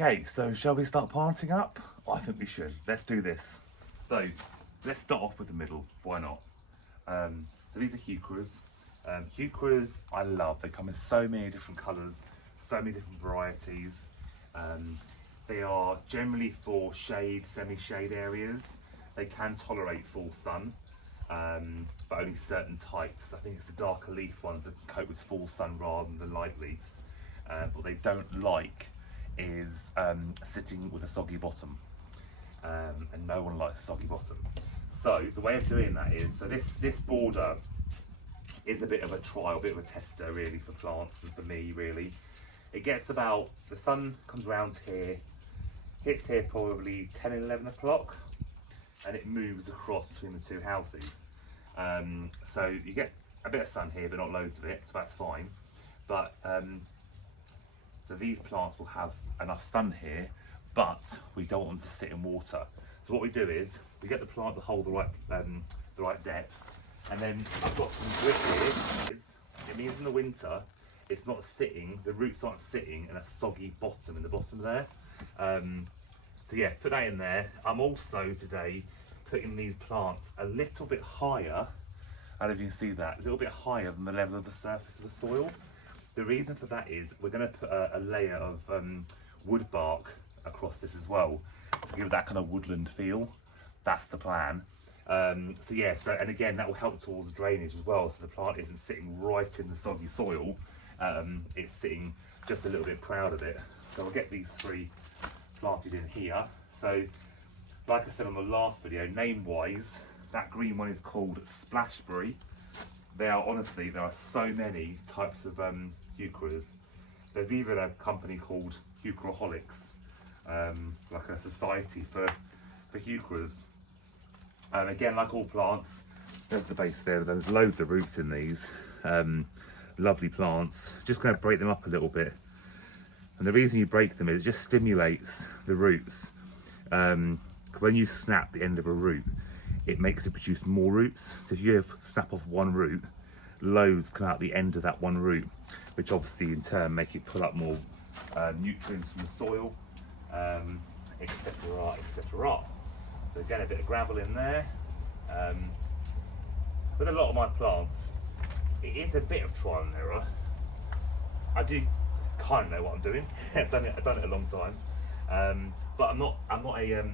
Okay, so shall we start planting up? I think we should. Let's do this. So let's start off with the middle. Why not? So these are heucheras. Heucheras I love. They come in so many different colours, so many different varieties. They are generally for shade, semi-shade areas. They can tolerate full sun, but only certain types. I think it's the darker leaf ones that cope with full sun rather than the light leaves. What they don't like is sitting with a soggy bottom, and no one likes a soggy bottom. So the way of doing that is, so this border is a bit of a trial, a bit of a tester really for plants and for me really. It gets about, the sun comes around here, hits here probably 10 and 11 o'clock, and it moves across between the two houses. So you get a bit of sun here, but not loads of it, so that's fine. But so these plants will have enough sun here, but we don't want them to sit in water. So what we do is we get the plant to hold the right depth, and then I've got some grit here. It means in the winter it's not sitting, the roots aren't sitting in a soggy bottom in the bottom there. So yeah, put that in there. I'm also today putting these plants a little bit higher, I don't know if you can see that, a little bit higher than the level of the surface of the soil. The reason for that is we're going to put a layer of wood bark across this as well to give it that kind of woodland feel. That's the plan. So yeah, and again that will help towards drainage as well, so the plant isn't sitting right in the soggy soil, it's sitting just a little bit proud of it. So I'll get these three planted in here. So like I said on the last video, name wise, that green one is called Splashberry. There are so many types of heucheras. There's even a company called Heucheraholics, like a society for heucheras. And again, like all plants, there's the base there, there's loads of roots in these. Lovely plants. Just going to break them up a little bit. And the reason you break them is it just stimulates the roots. When you snap the end of a root, it makes it produce more roots. So if you snap off one root, loads come out the end of that one root, which obviously in turn make it pull up more nutrients from the soil, etc, etc. So again, a bit of gravel in there. With a lot of my plants, it is a bit of trial and error. I do kind of know what I'm doing. I've done it a long time, but I'm not a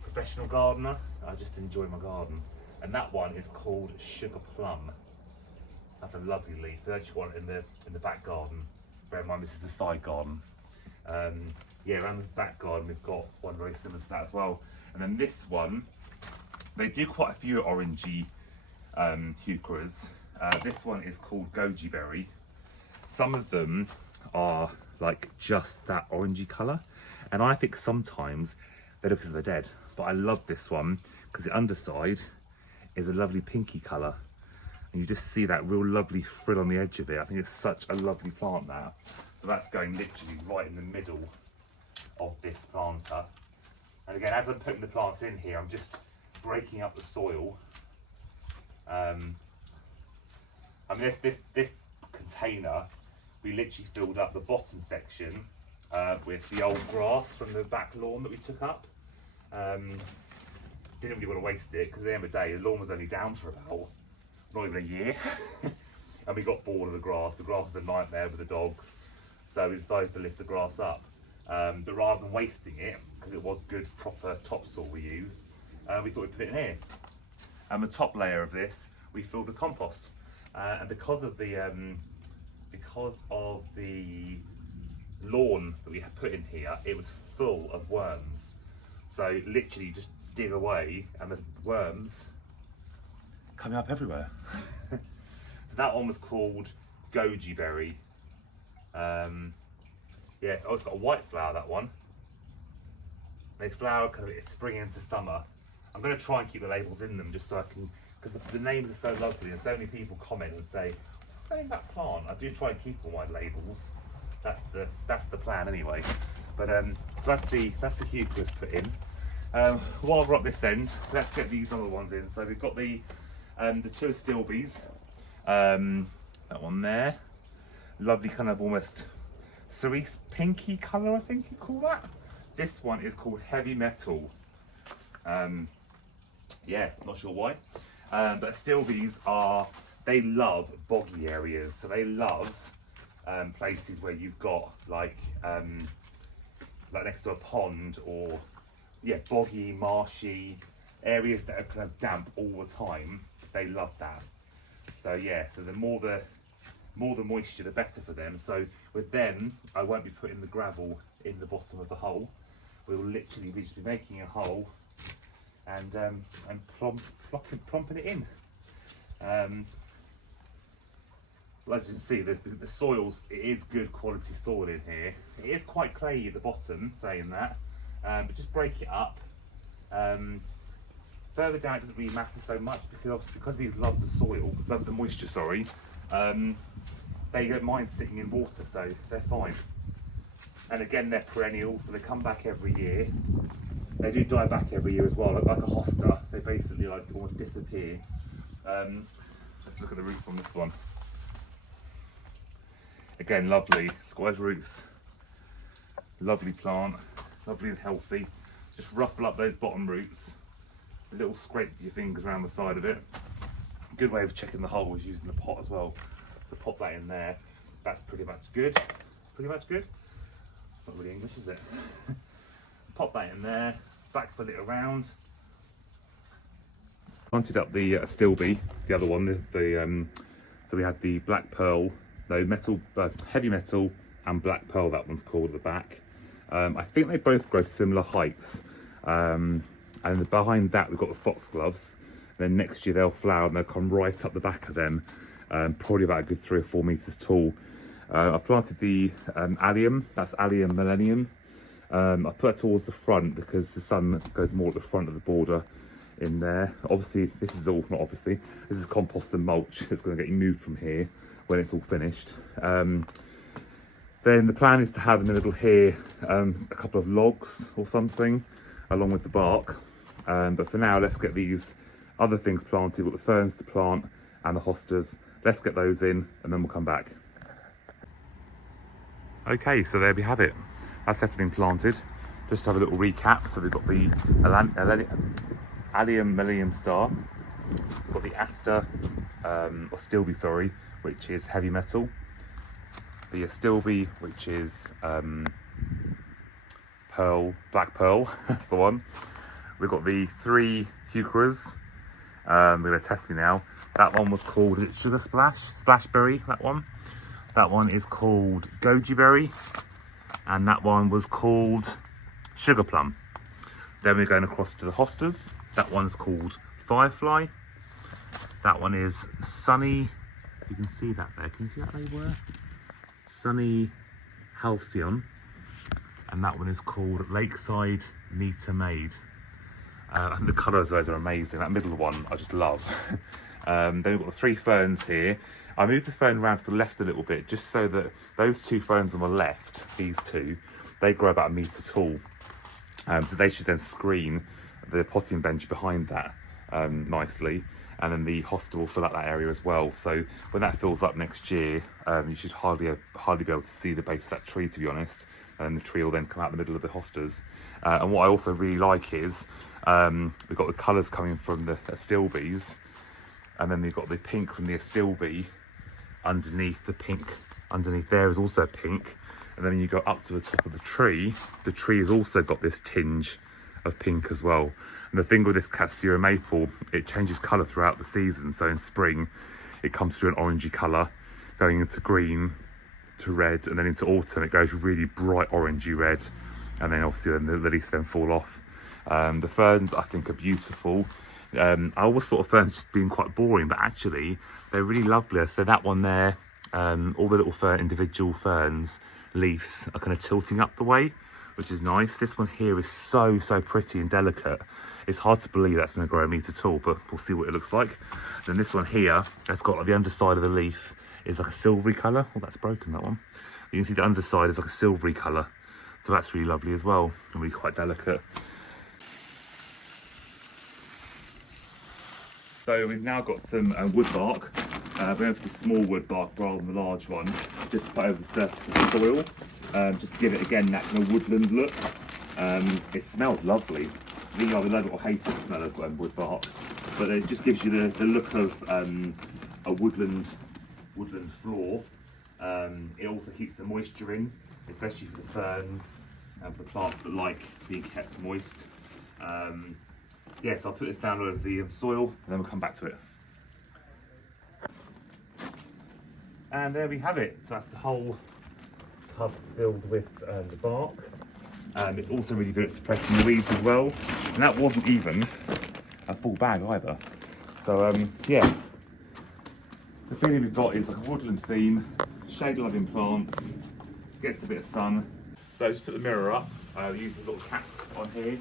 professional gardener. I just enjoy my garden. And that one is called Sugar Plum. That's a lovely leaf. There's actually one in the back garden. Bear in mind this is the side garden. Yeah, around the back garden we've got one very similar to that as well. And then this one, they do quite a few orangey heucheras. This one is called Goji Berry. Some of them are like just that orangey colour, and I think sometimes they look as if they're dead. But I love this one because the underside is a lovely pinky colour, and you just see that real lovely frill on the edge of it. I think it's such a lovely plant now. So that's going literally right in the middle of this planter. And again, as I'm putting the plants in here, I'm just breaking up the soil. I mean, this container, we literally filled up the bottom section with the old grass from the back lawn that we took up. Didn't really want to waste it because at the end of the day, the lawn was only down for about not even a year. And we got bored of the grass. The grass is a nightmare with the dogs. So we decided to lift the grass up. But rather than wasting it, because it was good proper topsoil we used, we thought we'd put it in here. And the top layer of this, we filled with compost. And because of the lawn that we had put in here, it was full of worms. So literally just dig away and there's worms coming up everywhere. So that one was called Goji Berry. Yes, oh, it's got a white flower, that one. They flower kind of spring into summer. I'm going to try and keep the labels in them just so I can, because the names are so lovely and so many people comment and say, what's the name of that plant? I do try and keep all my labels. That's the plan anyway. But so that's the heucheras put in. While we're at this end, let's get these other ones in. So we've got the two Stilbees, that one there, lovely kind of almost cerise pinky colour, I think you call that. This one is called heavy metal. Yeah, not sure why. But Astilbes they love boggy areas. So they love places where you've got like next to a pond, or yeah, boggy, marshy areas that are kind of damp all the time. They love that. So yeah, so the more the moisture, the better for them. So with them, I won't be putting the gravel in the bottom of the hole. We will literally just be making a hole and plopping it in. As you can see, the soils, it is good quality soil in here. It is quite clayey at the bottom, saying that, but just break it up. Further down it doesn't really matter so much, because these love the soil, love the moisture, sorry. They don't mind sitting in water, so they're fine. And again, they're perennial, so they come back every year. They do die back every year as well, like a hosta. They basically like almost disappear. Let's look at the roots on this one. Again, lovely. Look at those roots. Lovely plant, lovely and healthy. Just ruffle up those bottom roots. A little scrape with your fingers around the side of it. A good way of checking the hole is using the pot as well. So pop that in there. That's pretty much good. Pretty much good. It's not really English, is it? Pop that in there. Backfill it around. Planted up the Astilbe, the other one. So we had the black pearl, no metal, heavy metal, and black pearl. That one's called at the back. I think they both grow similar heights. And behind that we've got the foxgloves. Then next year they'll flower and they'll come right up the back of them, probably about a good 3 or 4 meters tall. I planted the allium, that's Allium Millennium. I put it towards the front because the sun goes more at the front of the border in there. Obviously, this is all, not obviously, this is compost and mulch that's going to get moved from here when it's all finished. Then the plan is to have in the middle here a couple of logs or something along with the bark. But for now, let's get these other things planted. We've got the ferns to plant and the hostas. Let's get those in and then we'll come back. Okay, so there we have it. That's everything planted. Just to have a little recap. So we've got the Allium Millennium Star. We've got the Aster, or Astilbe, sorry, which is heavy metal. The Astilbe, which is pearl, black pearl, that's the one. We've got the 3 heucheras. We're going to test me now. That one was called, is it Sugar Splash? Splashberry, that one. That one is called Goji Berry. And that one was called Sugar Plum. Then we're going across to the hostas. That one's called Firefly. That one is Sunny, you can see that there. Can you see that they were? Sunny Halcyon. And that one is called Lakeside Meter Maid. And the colours of those are amazing. That middle one I just love. Then we've got the 3 ferns here. I moved the fern around to the left a little bit just so that those 2 ferns on the left, these 2, they grow about 1 metre tall. So they should then screen the potting bench behind that nicely. And then the hosta will fill up that area as well. So when that fills up next year, you should hardly be able to see the base of that tree, to be honest. And the tree will then come out the middle of the hostas. And what I also really like is we've got the colours coming from the Astilbes, and then we've got the pink from the Astilbe underneath. The pink underneath there is also pink. And then you go up to the top of the tree has also got this tinge of pink as well. And the thing with this Cassia maple, it changes colour throughout the season. So in spring, it comes through an orangey colour, going into green to red, and then into autumn, it goes really bright orangey red. And then obviously then the leaves then fall off. The ferns, I think, are beautiful. I always thought of ferns just being quite boring, but actually they're really lovely. So that one there, all the little individual ferns, leaves are kind of tilting up the way, which is nice. This one here is so pretty and delicate. It's hard to believe that's going to grow 1 metre tall, but we'll see what it looks like. Then this one here, that's got like the underside of the leaf is like a silvery colour. Oh, that's broken, that one. You can see the underside is like a silvery colour. So that's really lovely as well, and really quite delicate. So we've now got some wood bark. we went for the small wood bark rather than the large one, just to put over the surface of the soil, just to give it again that kind of woodland look. It smells lovely. I little hate the smell of wood bark, but it just gives you the look of a woodland floor. It also keeps the moisture in, especially for the ferns and for the plants that like being kept moist. Yes, I'll put this down over the soil and then we'll come back to it. And there we have it. So that's the whole tub filled with the bark. It's also really good at suppressing the weeds as well. And that wasn't even a full bag either. So yeah, the feeling we've got is like a woodland theme, shade loving plants, gets a bit of sun. So just put the mirror up. I use the little caps on here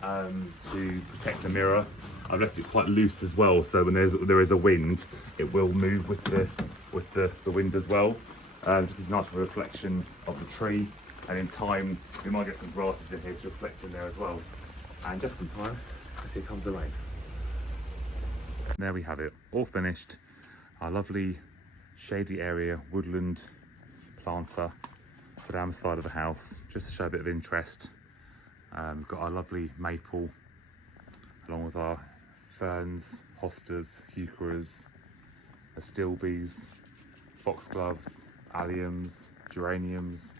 to protect the mirror. I've left it quite loose as well, so when there is a wind, it will move with the wind as well. Just as a nice reflection of the tree, and in time we might get some grasses in here to reflect in there as well. And just in time, as here comes the rain. There we have it, all finished. Our lovely shady area woodland planter put down the side of the house, just to show a bit of interest. We've got our lovely maple, along with our ferns, hostas, heucheras, astilbes, foxgloves, alliums, geraniums,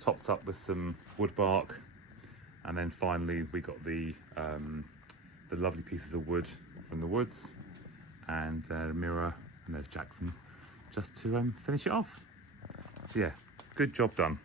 topped up with some wood bark, and then finally we got the lovely pieces of wood from the woods, and the mirror, and there's Jackson, just to finish it off. So yeah, good job done.